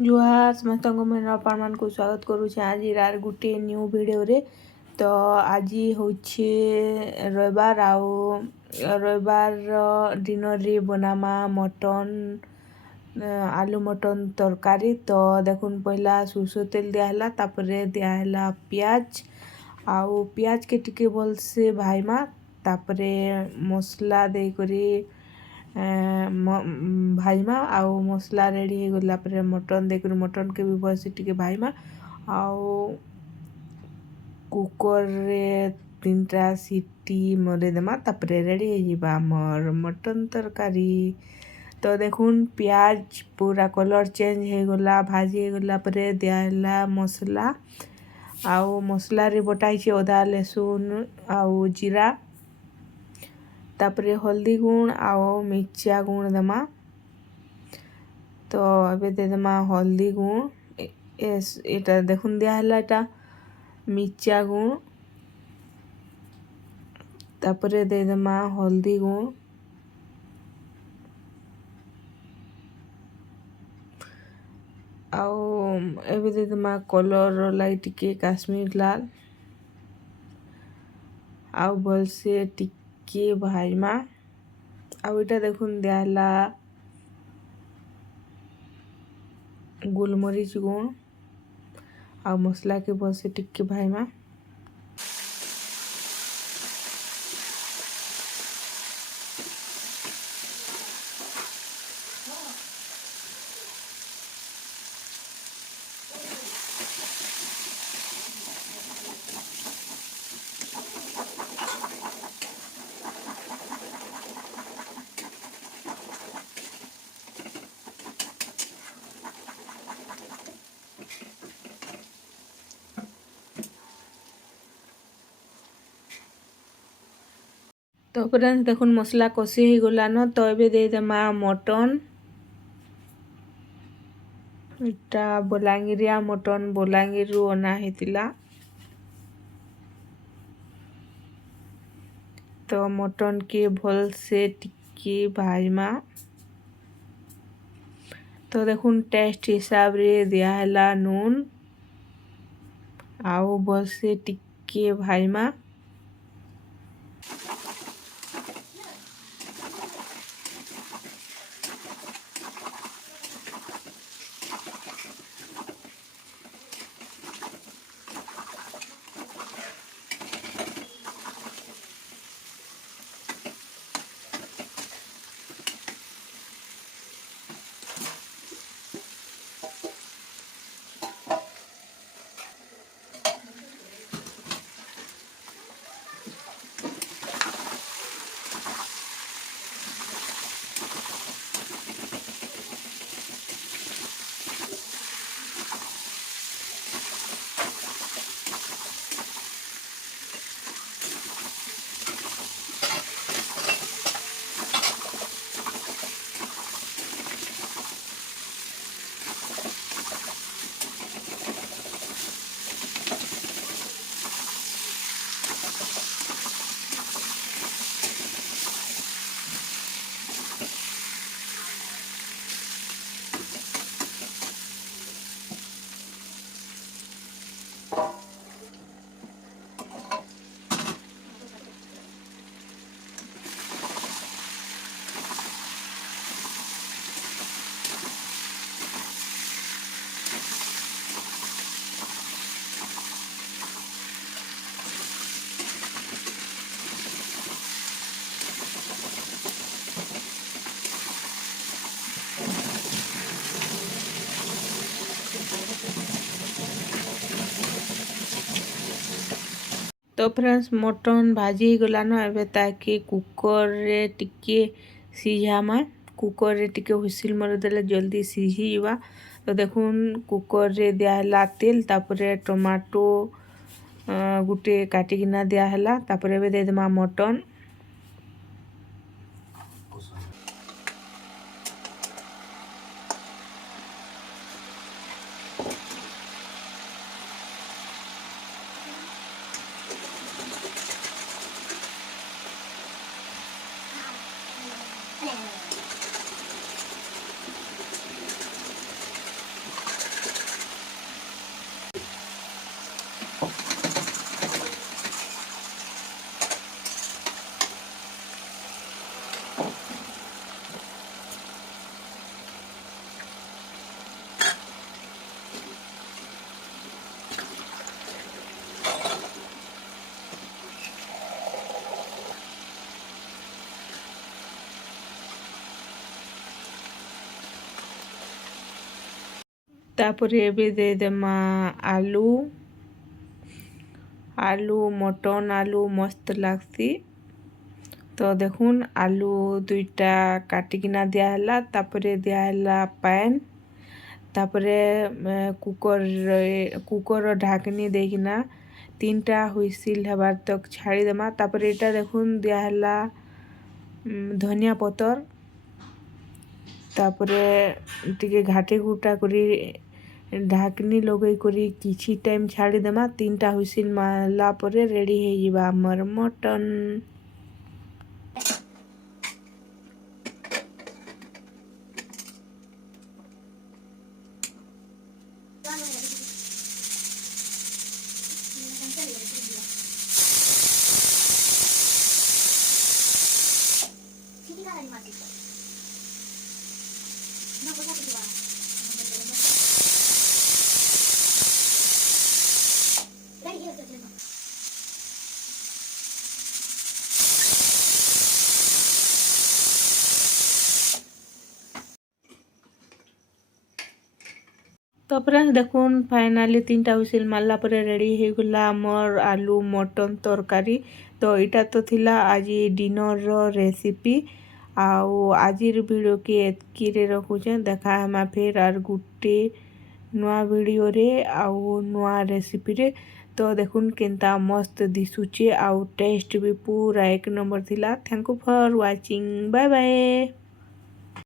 जुहार समस्तଙ୍କୁ ମୁଁ ଆପଣମାନଙ୍କୁ ସ୍ୱାଗତ କରୁଛି ଆଜିର ଆର୍ ଗୋଟିଏ ନ୍ୟୁ ଭିଡ଼ିଓରେ। ତ ଆଜି ହେଉଛି ରବିବାର ଆଉ ରବିବାର ଦିନରେ ବନାମା ମଟନ୍ ଆଲୁ ମଟନ୍ ତରକାରୀ। ତ ଦେଖୁନ୍ ପହିଲା ସୋରିଷ ତେଲ ଦିଆହେଲା, ତାପରେ ଦିଆହେଲା ପିଆଜ ଆଉ ପିଆଜକେ ଟିକେ ଭଲସେ ଭାଇମା, ତାପରେ ମସଲା ଦେଇକରି ଭାଇମା ଆଉ ମସଲା ରେଡ଼ି ହେଇଗଲା ପରେ ମଟନ୍ ଦେଇକରି ମଟନ୍କେ ବି ଭଲସେ ଟିକେ ଭାଇମା ଆଉ କୁକର୍ରେ 3ଟା ସିଟି ମରେଇଦେମା, ତାପରେ ରେଡ଼ି ହେଇଯିବା ଆମର ମଟନ୍ ତରକାରୀ। ତ ଦେଖୁନ୍ ପିଆଜ ପୁରା କଲର୍ ଚେଞ୍ଜ ହେଇଗଲା, ଭାଜି ହେଇଗଲା ପରେ ଦିଆହେଲା ମସଲା ଆଉ ମସଲାରେ ବଟା ହେଇଛି ଅଦା ରସୁଣ ଆଉ ଜିରା, ତାପରେ ହଳଦୀ ଗୁଣ୍ଡ ଆଉ ମିର୍ଚା ଗୁଣ୍ଡ ଦେମା। ତ ଏବେ ଦେଇଦେମା ହଳଦୀ ଗୁଣ୍ଡ, ଏଟା ଦେଖୁନ୍ ଦିଆହେଲା ଏଟା ମିର୍ଚା ଗୁଣ୍ଡ, ତାପରେ ଦେଇଦେମା ହଳଦୀ ଗୁଣ୍ଡ ଆଉ ଏବେ ଦେଇଦେମା କଲର୍ ଲାଗି ଟିକେ କାଶ୍ମୀର ଲାଲ ଆଉ ଭଲସେ ଟିକେ ଭାଇମା। ଆଉ ଏଟା ଦେଖୁନ୍ ଦିଆହେଲା ଗୋଲମରିଚ ଗୁଣ୍ଡ ଆଉ ମସଲାକେ ଭଲସେ ଟିକେ ଭାଇମା। तो फ्रेंड्स देखुन मसला कषी हो गलान। तो ये देदेमा मटन, इटा बलांगिरिया मटन बलांगीर अना हेतिला। तो मटन के भल से टिके भाजमा। तो देखुन टेस्ट हिसाब रे दियाहला नून आउ भल से टिके भाजमा। तो फ्रेंड्स मटन भाजी गलान। एबे ताकि कुकर रे टिके सीझामा, कुकर रे टिके हुइसिल मर देले जल्दी सीझी जीवा। तो देखुन कुकर रे दियाहला तेल, तापरे टमाटो गुटे काटिकिना दियाहला, तापरे एबे दे देमा मटन। तापर एबे देदेमा आलू आलू मटन आलू मस्त लागसी। तो देखुन आलू दुईटा काटिकिना दियाला तापरे दियाला पैन तापरे कुकर ढाकनी देकिना 3टा हुइसिल हेबार तक छाड़ी देमा। तापरे एटा देखुन दियाला धनिया पतर तापरे टिके घाटी घुटा करी ढाकनी लगई करी किछि टाइम छाड़ी देमा। 3टा हुइसिल मारला परे रेडी हे जिबा हमर मटन। तो फ्रेंड्स देखुन फाइनाली 3टा हुइसिल मारला परे रेडी हो गला हमर आलू मटन तरकारी। तो इटा तो थिला आज डिनर रेसिपी आउ आजिर वीडियो के एतकी रे रखुचे। देखा हमा फिर आर गुटे नुआ वीडियो रे आउ नुआ रेसिपी रे। तो देखुन केनता मस्त दिसुचे आउ टेस्ट भी पूरा 1 नंबर थिला। Thank you for watching bye bye.